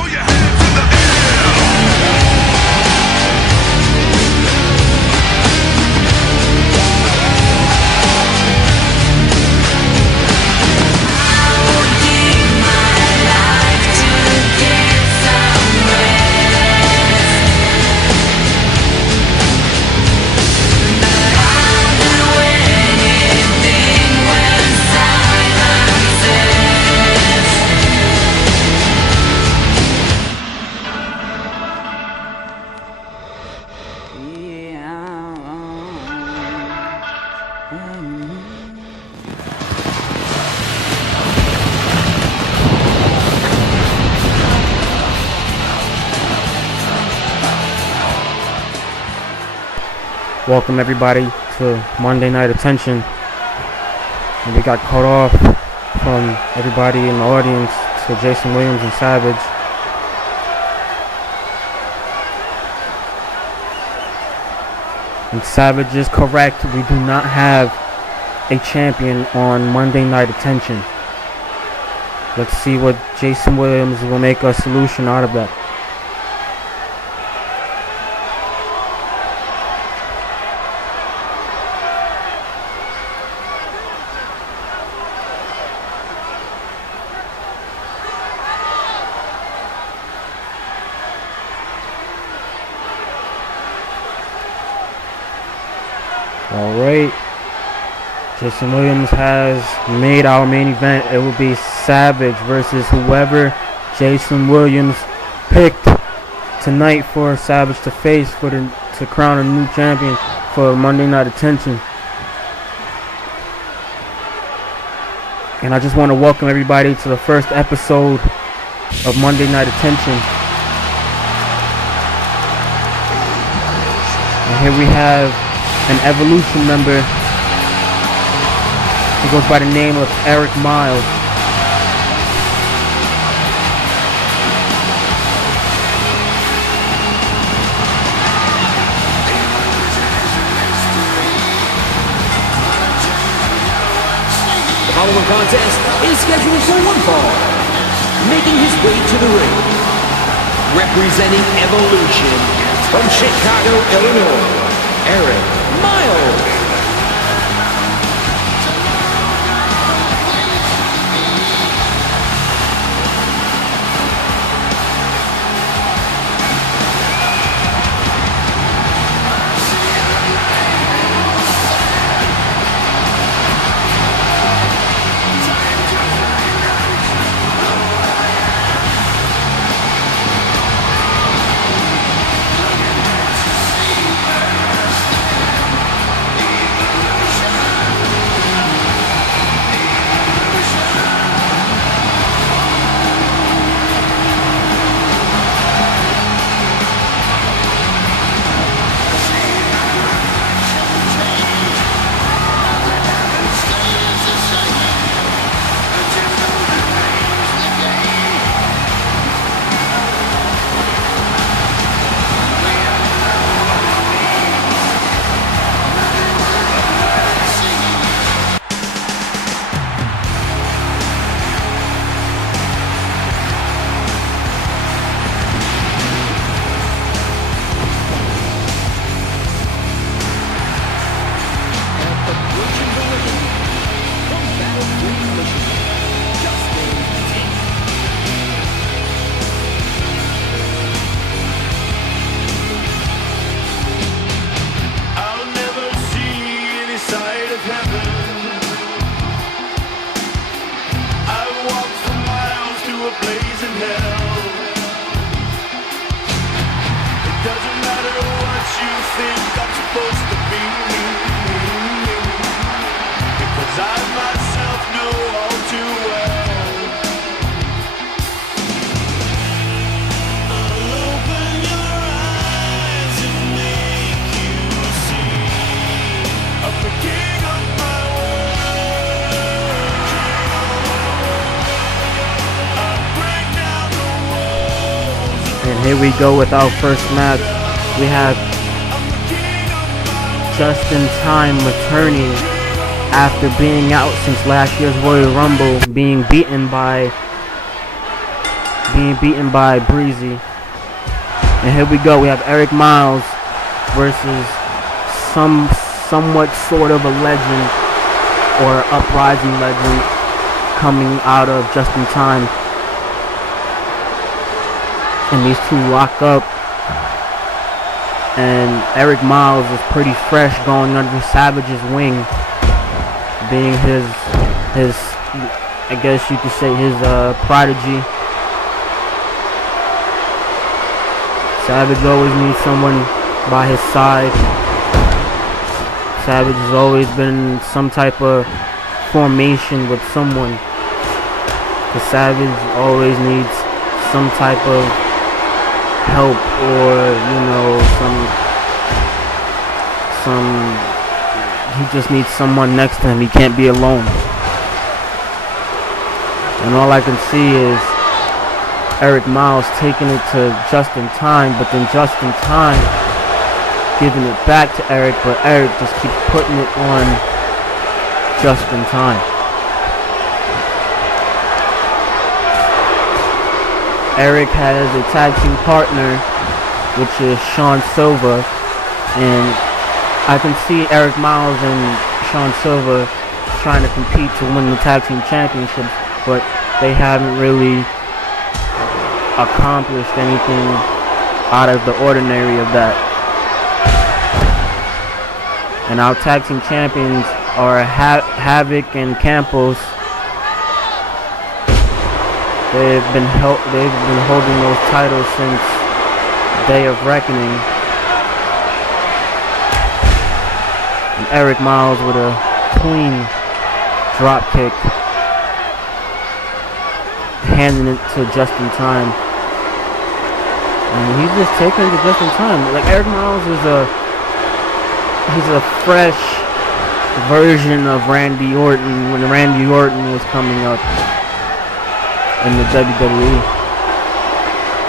throw your hands in the air. Welcome everybody to Monday Night Attention. And we got cut off from everybody in the audience to Jason Williams and Savage. And Savage is correct. We do not have a champion on Monday Night Attention. Let's see what Jason Williams will make a solution out of that. Alright, Jason Williams has made our main event. It will be Savage versus whoever Jason Williams picked tonight for Savage to face to crown a new champion for Monday Night Attention. And I just want to welcome everybody to the first episode of Monday Night Attention. And here we have an Evolution member. He goes by the name of Eric Miles. The following contest is scheduled for one fall. Making his way to the ring, representing Evolution from Chicago, Illinois, Eric Miles. And here we go with our first match. We have Justin Tyme returning after being out since last year's Royal Rumble, being beaten by being beaten by Breezy. And here we go. We have Eric Miles versus somewhat sort of a legend or uprising legend coming out of Just in Time. And these two lock up. And Eric Miles is pretty fresh going under Savage's wing, being his I guess you could say his prodigy. Savage always needs someone by his side. Savage has always been in some type of formation with someone. The Savage always needs some type of help, or he just needs someone next to him. He can't be alone. And all I can see is Eric Miles taking it to Just in Time, but then Just in Time giving it back to Eric, but Eric just keeps putting it on Just in Time. Eric has a tag team partner, which is Sean Silva, and I can see Eric Miles and Sean Silva trying to compete to win the tag team championships, but they haven't really accomplished anything out of the ordinary of that. And our tag team champions are Havoc and Campos. They've been holding those titles since Day of Reckoning. And Eric Miles with a clean drop kick, handing it to Just in Time. And he's just taking it to Just in Time. Like, Eric Miles is he's a fresh version of Randy Orton when Randy Orton was coming up in the WWE.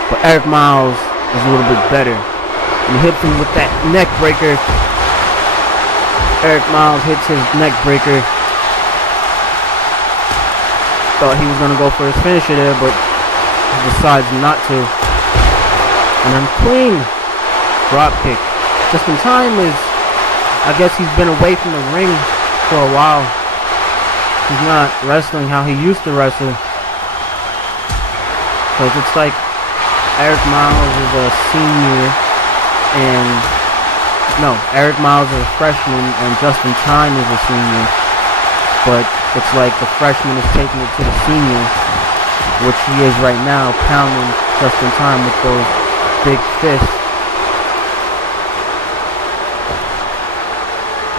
But Eric Miles is a little bit better. And he hits him with that neck breaker. Eric Miles hits his neck breaker. Thought he was going to go for his finisher there, but he decides not to. And then clean drop kick. Just in Time is, I guess he's been away from the ring for a while. He's not wrestling how he used to wrestle. Because it's like Eric Miles is a senior and Eric Miles is a freshman and Just in Time is a senior. But it's like the freshman is taking it to the senior, which he is right now, pounding Just in Time with those big fists.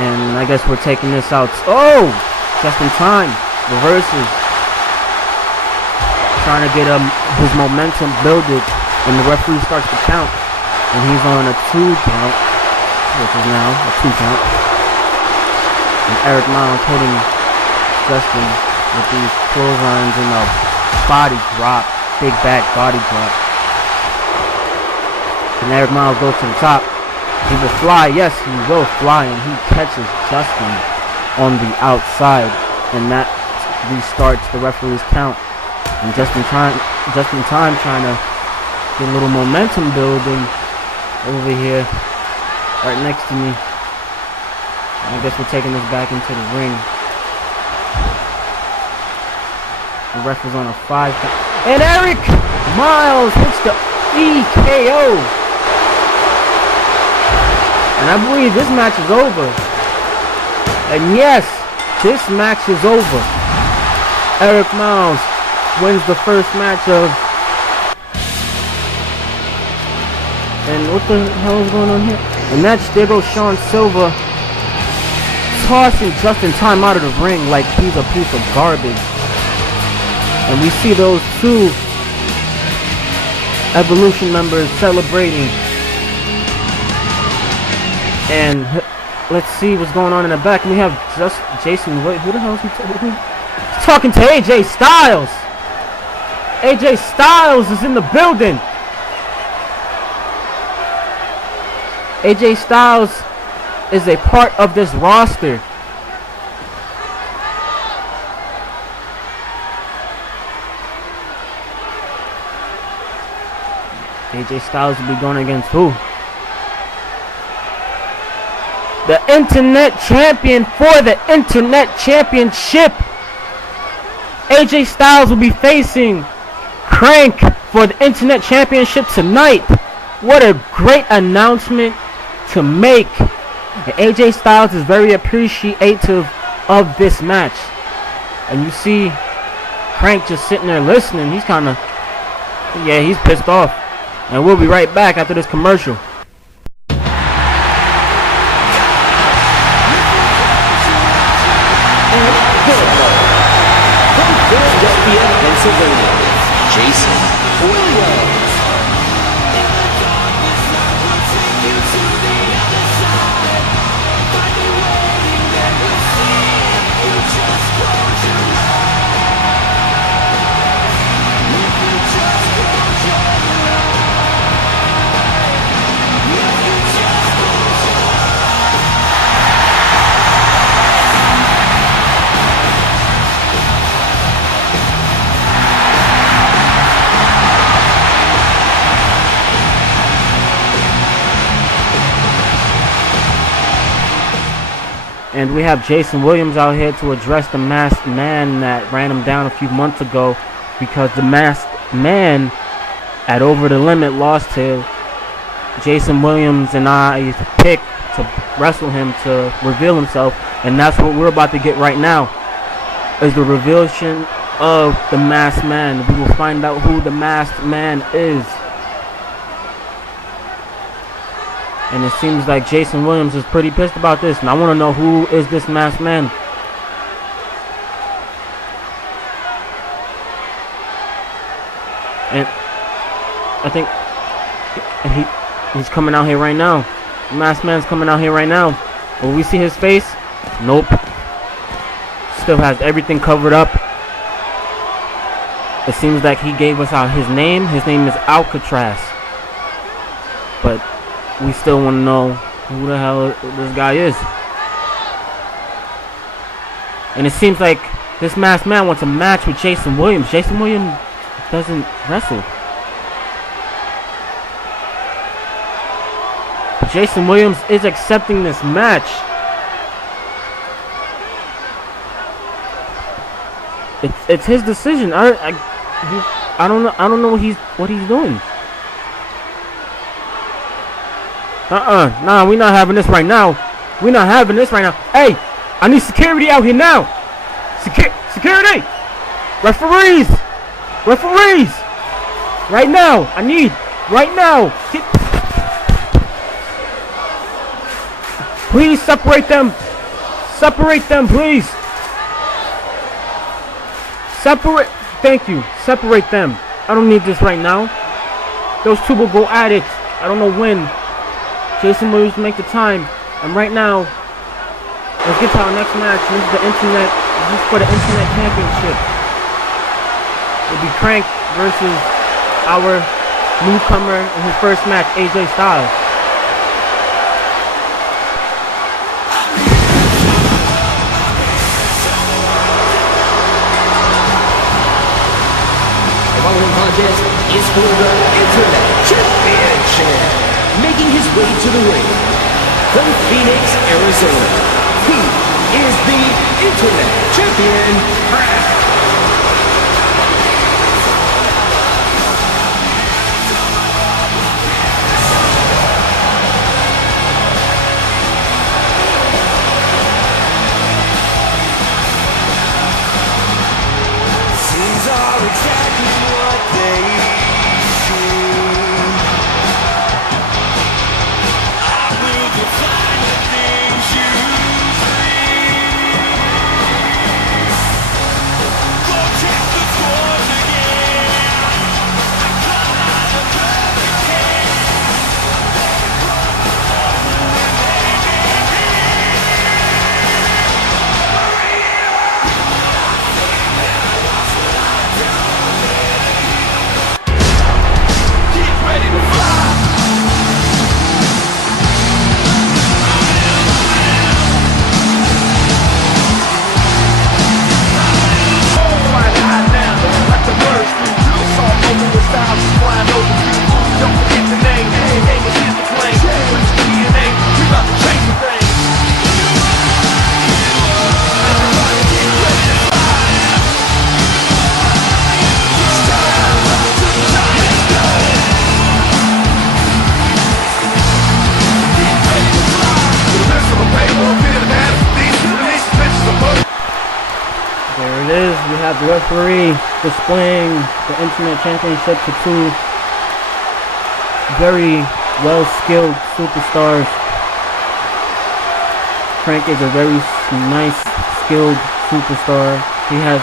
And I guess we're taking this out. Oh! Just in Time reverses. Trying to get his momentum builded, and the referee starts to count. And he's on a 2 count, which is now a 2 count. And Eric Miles hitting Justin with these clotheslines and a body drop, big back body drop. And Eric Miles goes to the top. He will fly, yes, he will fly, and he catches Justin on the outside, and that restarts the referee's count. And Just in Time trying to get a little momentum building over here, right next to me. I guess we're taking this back into the ring. The ref is on a 5 count. And Eric Miles hits the EKO. And I believe this match is over. And yes, this match is over. Eric Miles wins the first match of... And what the hell is going on here? And there goes Sean Silva tossing Just in Time out of the ring like he's a piece of garbage. And we see those two Evolution members celebrating. And let's see what's going on in the back. We have just Jason. Wait, who the hell is he He's talking to AJ Styles. AJ Styles is in the building. AJ Styles is a part of this roster. AJ Styles will be going against who? The Internet Champion for the Internet Championship. AJ Styles will be facing Crank for the Internet Championship tonight. What a great announcement to make. And AJ Styles is very appreciative of this match. And you see Crank just sitting there listening. He's kind of, yeah, he's pissed off. And we'll be right back after this commercial. From Philadelphia, Pennsylvania, Jason Williams. And we have Jason Williams out here to address the masked man that ran him down a few months ago, because the masked man at Over the Limit lost to Jason Williams and I picked to wrestle him to reveal himself, and that's what we're about to get right now, is the revelation of the masked man. We will find out who the masked man is. And it seems like Jason Williams is pretty pissed about this. And I want to know, who is this masked man? And I think he's coming out here right now. The masked man's coming out here right now. Will we see his face? Nope. Still has everything covered up. It seems like he gave us out his name. His name is Alcatraz. But we still want to know who the hell this guy is. And it seems like this masked man wants a match with Jason Williams. Jason Williams doesn't wrestle. But Jason Williams is accepting this match. It's his decision. I don't know what he's doing. Nah, we're not having this right now. We're not having this right now. Hey, I need security out here now. Security! Referees! Right now! I need, right now! Please separate them! Separate them, please! Thank you. Separate them. I don't need this right now. Those two will go at it. I don't know when. Jason Williams make the time. And right now, let's get to our next match. This is the Internet. This is for the Internet Championship. It'll be Crank versus our newcomer in his first match, AJ Styles. The following contest is for the Internet Championship. Making his way to the ring from Phoenix, Arizona, he is the Internet Champion, Crank. Things are exactly what they should. Define the things you dream. have the referee displaying the Internet Championship to two very well-skilled superstars. Crank is a very nice, skilled superstar. He has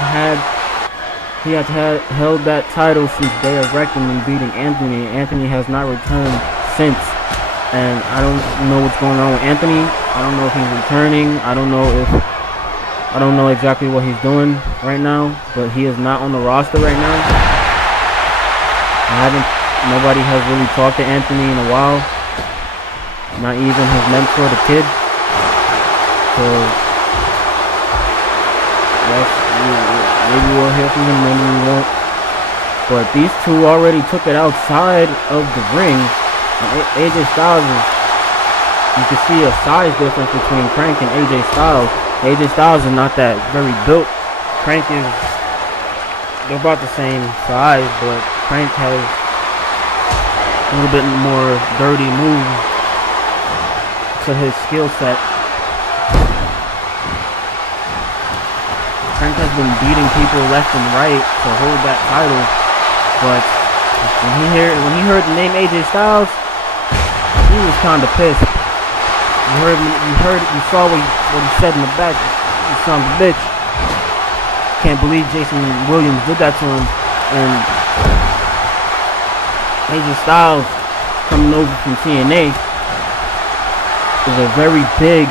held that title since Day of Reckoning, beating Anthony. Anthony has not returned since, and I don't know what's going on with Anthony. I don't know if he's returning. I don't know exactly what he's doing right now, but he is not on the roster right now. Nobody has really talked to Anthony in a while. Not even his mentor, the kid. So, maybe we'll hear from him, maybe we won't. But these two already took it outside of the ring. And AJ Styles you can see a size difference between Crank and AJ Styles. AJ Styles is not that very built. Crank is, they're about the same size, but Crank has a little bit more dirty moves to his skill set. Crank has been beating people left and right to hold that title, but when he heard the name AJ Styles, he was kind of pissed. You saw what he said in the back. You son of a bitch. Can't believe Jason Williams did that to him. And AJ Styles coming over from TNA is a very big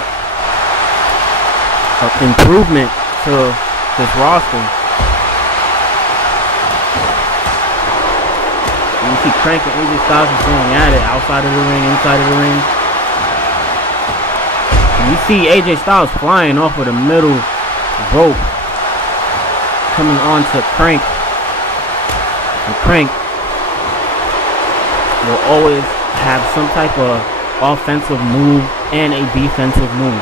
improvement to this roster. And you see Crank and AJ Styles is going at it outside of the ring, inside of the ring. And you see AJ Styles flying off of the middle rope, coming on to Crank. And Crank will always have some type of offensive move and a defensive move.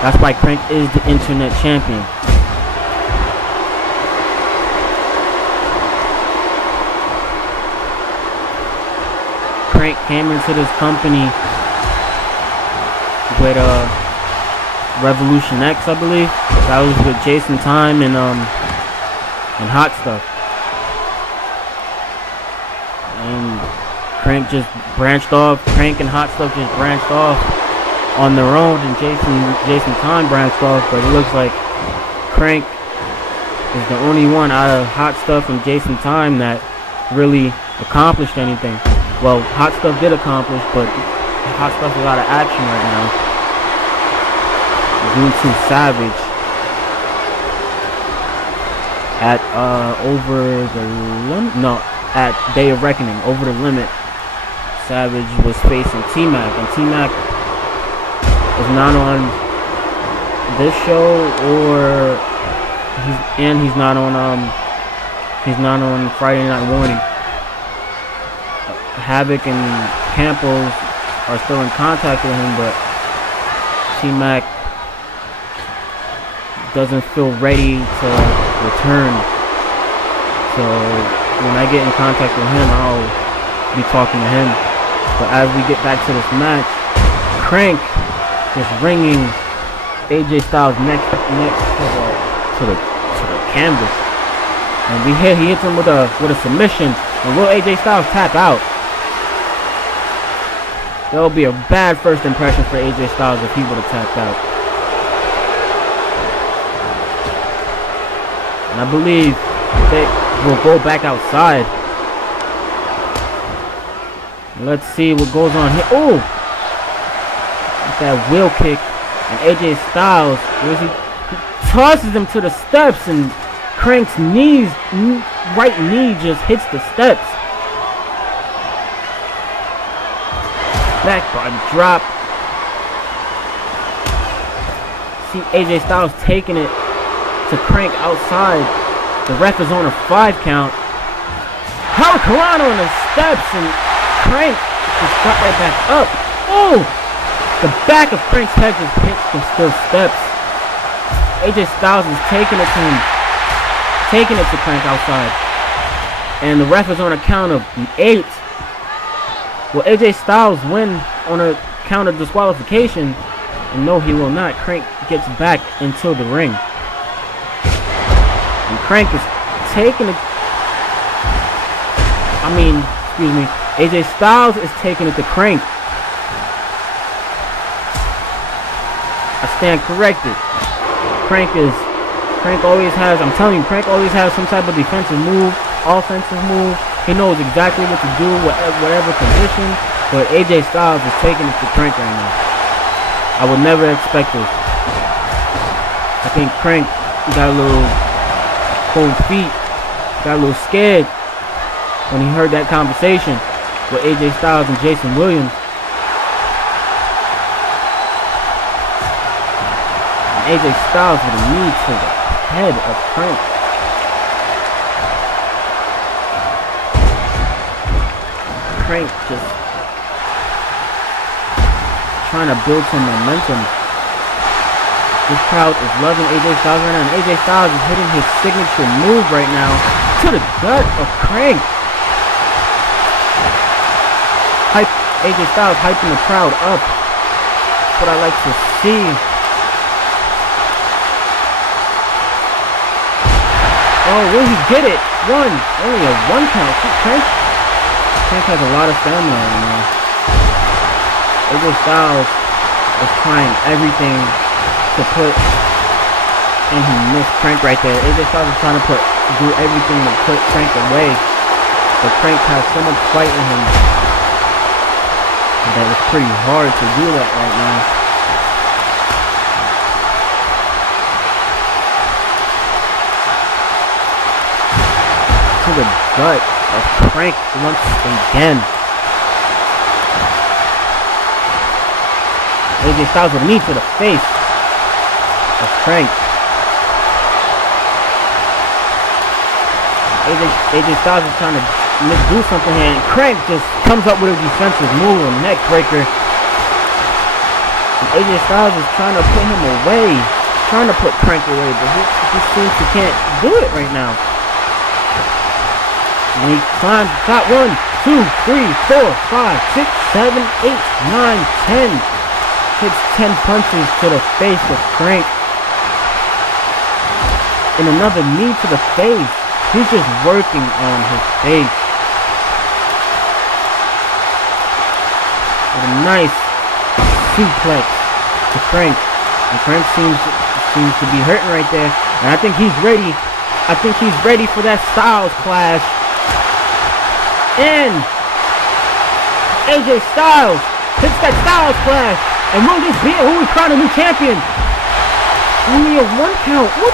That's why Crank is the Internet Champion. Crank came into this company with Revolution X, I believe. That was with Jason Tyme and Hot Stuff. And Crank just branched off. Crank and Hot Stuff just branched off on their own, and Jason Tyme branched off. But it looks like Crank is the only one out of Hot Stuff and Jason Tyme that really accomplished anything. Well, Hot Stuff did accomplish, but Hot Stuff is out of action right now due to Savage at at Day of Reckoning, Over the Limit. Savage was facing T-Mac, and T-Mac is not on this show, or he's not on Friday Night Warning. Havoc and Campos are still in contact with him, but T-Mac doesn't feel ready to return. So when I get in contact with him, I'll be talking to him. But as we get back to this match, Crank just ringing AJ Styles next to the canvas, and he hits him with a submission. And will AJ Styles tap out? That would be a bad first impression for AJ Styles if he would have tapped out. And I believe they will go back outside. Let's see what goes on here. Oh! With that wheel kick. And AJ Styles, he tosses him to the steps, and Crank's right knee just hits the steps. Back body drop. See AJ Styles taking it to Crank outside. The ref is on a 5 count. Hurricane on the steps, and Crank just got right back up. Oh! The back of Crank's head just hit the still steps. AJ Styles is taking it to him. Taking it to Crank outside. And the ref is on a count of 8. Will AJ Styles win on a count of disqualification? And no, he will not. Crank gets back into the ring. Crank is taking it. Excuse me. AJ Styles is taking it to Crank. I stand corrected. Crank always has, I'm telling you, Crank always has some type of defensive move, offensive move. He knows exactly what to do, whatever position. But AJ Styles is taking it to Crank right now. I would never expect this. I think Crank got a little cold feet, got a little scared when he heard that conversation with AJ Styles and Jason Williams. And AJ Styles with a knee to the head of Crank. Crank just trying to build some momentum. This crowd is loving AJ Styles right now, and AJ Styles is hitting his signature move right now to the gut of Crank. AJ Styles hyping the crowd up. That's what I like to see. Oh, will he get it? Only a 1 count. Crank has a lot of stamina right now. AJ Styles is trying everything to put, and he missed Crank right there. AJ Styles is trying to do everything to put Crank away, but Crank has so much fight in him that it's pretty hard to do that right now. To the gut of Crank once again. AJ Styles with a knee to the face of Crank. AJ Styles is trying to do something here, and Crank just comes up with a defensive move, a neck breaker. And AJ Styles is trying to put him away, trying to put Crank away, but he seems he can't do it right now. And he climbs the top 1, 2, 3, 4, 5, 6, 7, 8, 9, 10. Hits 10 punches to the face of Crank. And another knee to the face. He's just working on his face. With a nice suplex to Crank. And Crank seems to be hurting right there. And I think he's ready. I think he's ready for that Styles clash. And AJ Styles hits that Styles clash. And will this be it? Who we crown a new champion? Only a 1 count. What?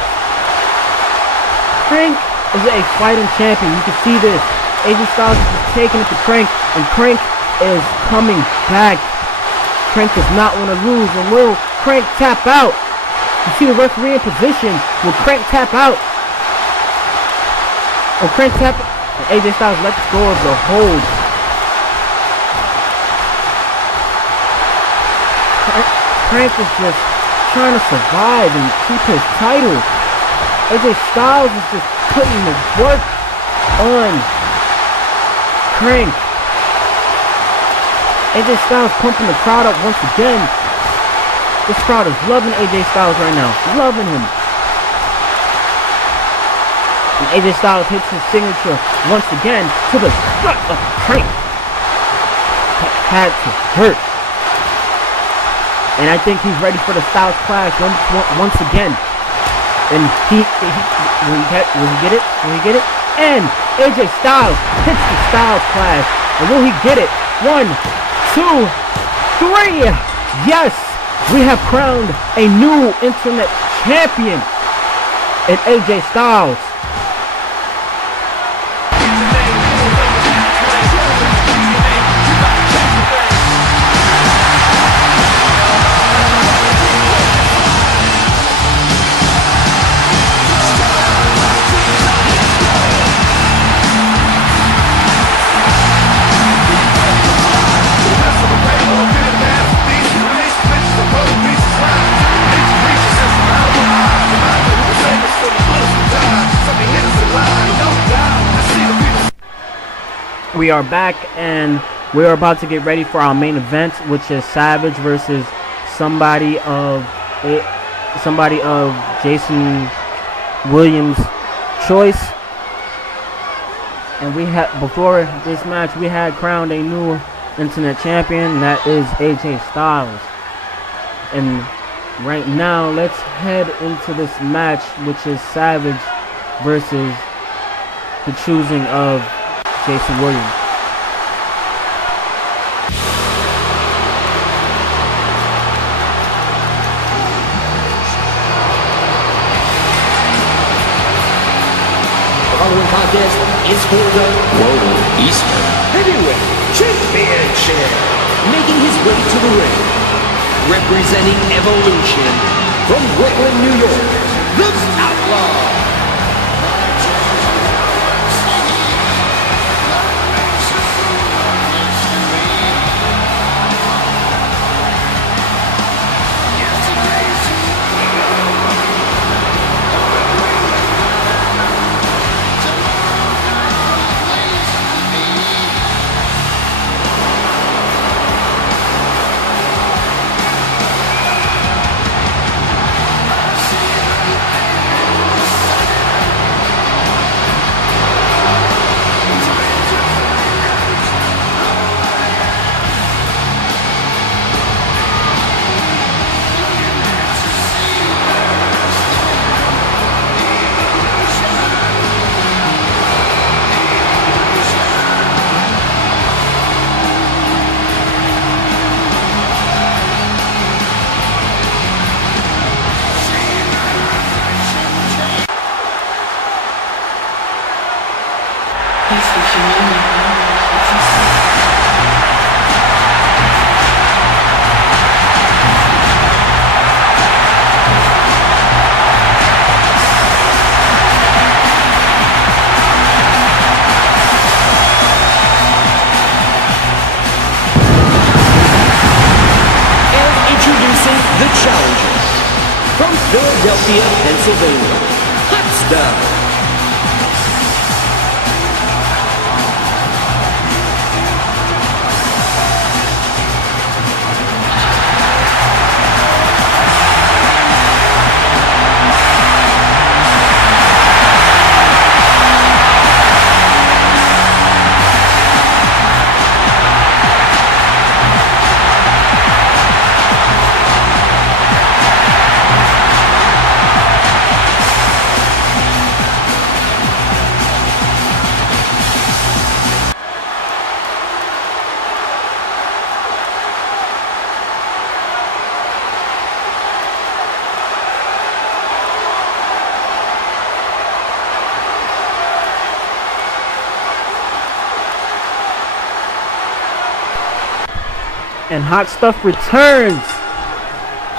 Crank is a fighting champion. You can see this. AJ Styles is taking it to Crank, and Crank is coming back. Crank does not want to lose, and will Crank tap out? You see the referee in position. Will Crank tap out? Will Crank tap out? And AJ Styles lets go of the hold. Crank is just trying to survive and keep his title. AJ Styles is just putting the work on Crank. AJ Styles pumping the crowd up once again. This crowd is loving AJ Styles right now. Loving him. And AJ Styles hits his signature once again to the gut of Crank. That had to hurt. And I think he's ready for the Styles clash once again. And will he get it? Will he get it? And AJ Styles hits the Styles clash. And will he get it? 1, 2, 3. Yes, we have crowned a new internet champion in AJ Styles. We are back, and we are about to get ready for our main event, which is Savage versus somebody of Jason Williams' choice. And we had, before this match, we had crowned a new internet champion, and that is AJ Styles. And right now, let's head into this match, which is Savage versus the choosing of Jason Williams. The following contest is for the Global Eastern Heavyweight Championship. Making his way to the ring, representing Evolution from Brooklyn, New York, the Outlaw. The challengers from Philadelphia, Pennsylvania, Hot Stuff. And Hot Stuff returns.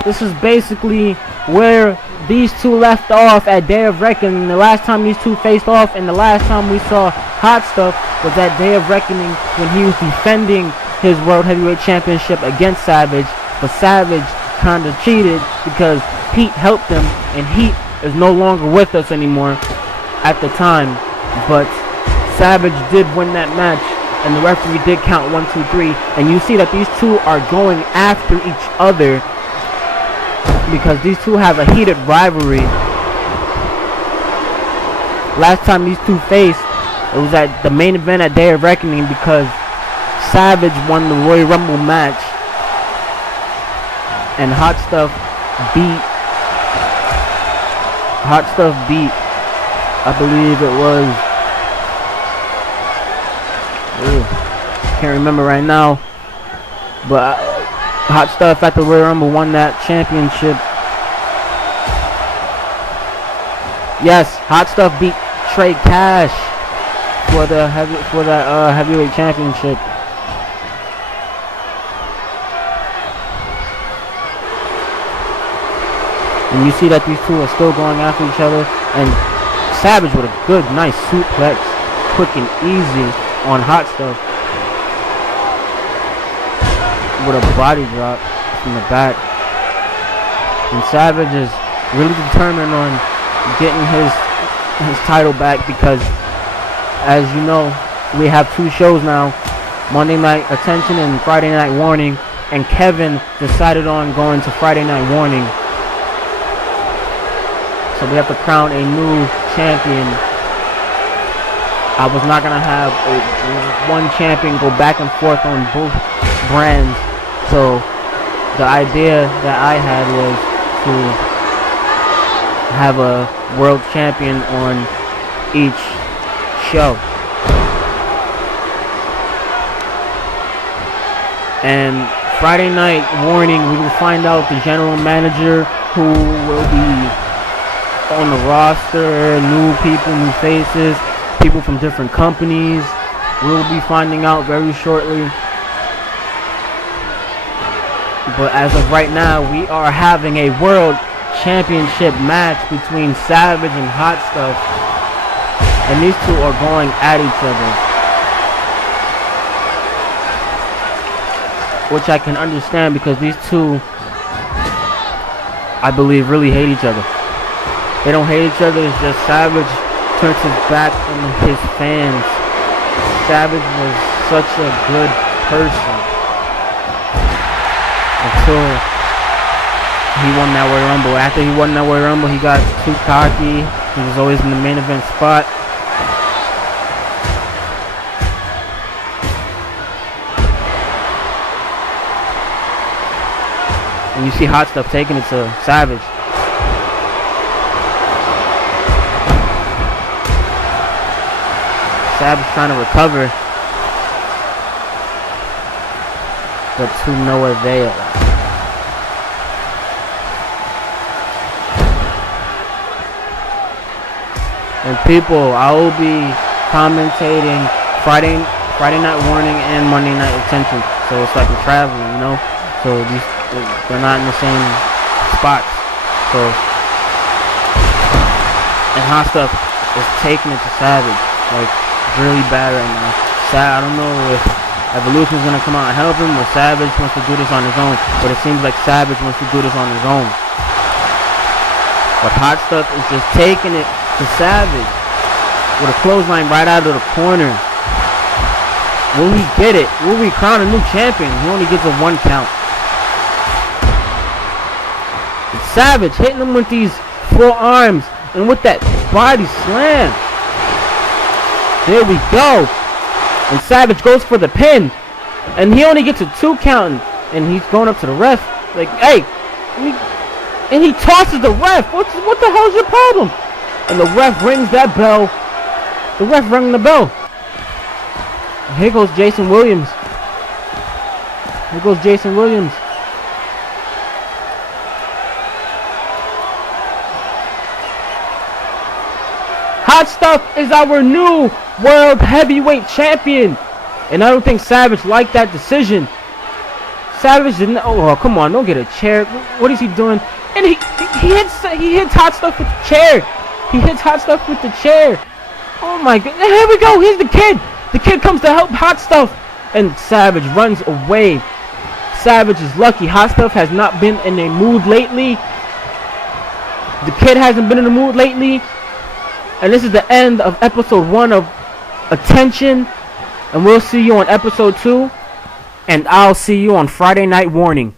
This is basically where these two left off at Day of Reckoning. The last time these two faced off and the last time we saw Hot Stuff was at Day of Reckoning when he was defending his World Heavyweight Championship against Savage. But Savage kind of cheated because Heat helped him, and Heat is no longer with us anymore at the time. But Savage did win that match, and the referee did count 1, 2, 3. And you see that these two are going after each other because these two have a heated rivalry. Last time these two faced, it was at the main event at Day of Reckoning because Savage won the Royal Rumble match, and Hot Stuff beat, I believe it was, can't remember right now, but Hot Stuff at the Royal Rumble won that championship. Yes, Hot Stuff beat Trey Cash for the heavyweight championship. And you see that these two are still going after each other, and Savage with a good, nice suplex, quick and easy on Hot Stuff with a body drop from the back. And Savage is really determined on getting his title back because, as you know, we have two shows now, Monday Night Attention and Friday Night Warning, and Kevin decided on going to Friday Night Warning. So we have to crown a new champion I was not gonna have one champion go back and forth on both brands. So the idea that I had was to have a world champion on each show. And Friday night warning, we will find out the general manager who will be on the roster, new people, new faces, people from different companies. We'll be finding out very shortly. But as of right now, we are having a world championship match between Savage and Hot Stuff. And these two are going at each other. Which I can understand because these two, I believe, really hate each other. They don't hate each other, it's just Savage turns his back on his fans. Savage was such a good person until he won that Royal Rumble. After he won that Royal Rumble, he got too cocky. He was always in the main event spot. And you see Hot Stuff taking it to Savage. Savage trying to recover, but to no avail. And people, I will be commentating Friday Night Warning and Monday Night Attention. So it's like we're traveling, you know. So they're not in the same spots. So, and Hot Stuff is taking it to Savage, like really bad right now. I don't know if Evolution's gonna come out and help him, or Savage wants to do this on his own. But it seems like Savage wants to do this on his own. But Hot Stuff is just taking it to Savage with a clothesline right out of the corner. Will he get it? Will we crown a new champion? He only gets a 1 count. Savage hitting him with these forearms and with that body slam. There we go. And Savage goes for the pin. And he only gets a 2 count. And he's going up to the ref. Like, hey. And he tosses the ref. What the hell is your problem? And the ref rings that bell. The ref rang the bell. And here goes Jason Williams. Here goes Jason Williams. Hot Stuff is our new World Heavyweight Champion. And I don't think Savage liked that decision. Savage didn't. Oh, come on. Don't get a chair. What is he doing? And he hits Hot Stuff with the chair. He hits Hot Stuff with the chair. Oh, my God. Here we go. Here's the kid. The kid comes to help Hot Stuff. And Savage runs away. Savage is lucky. Hot Stuff has not been in a mood lately. The kid hasn't been in a mood lately. And this is the end of episode 1 of Attention. And we'll see you on episode 2. And I'll see you on Friday Night Warning.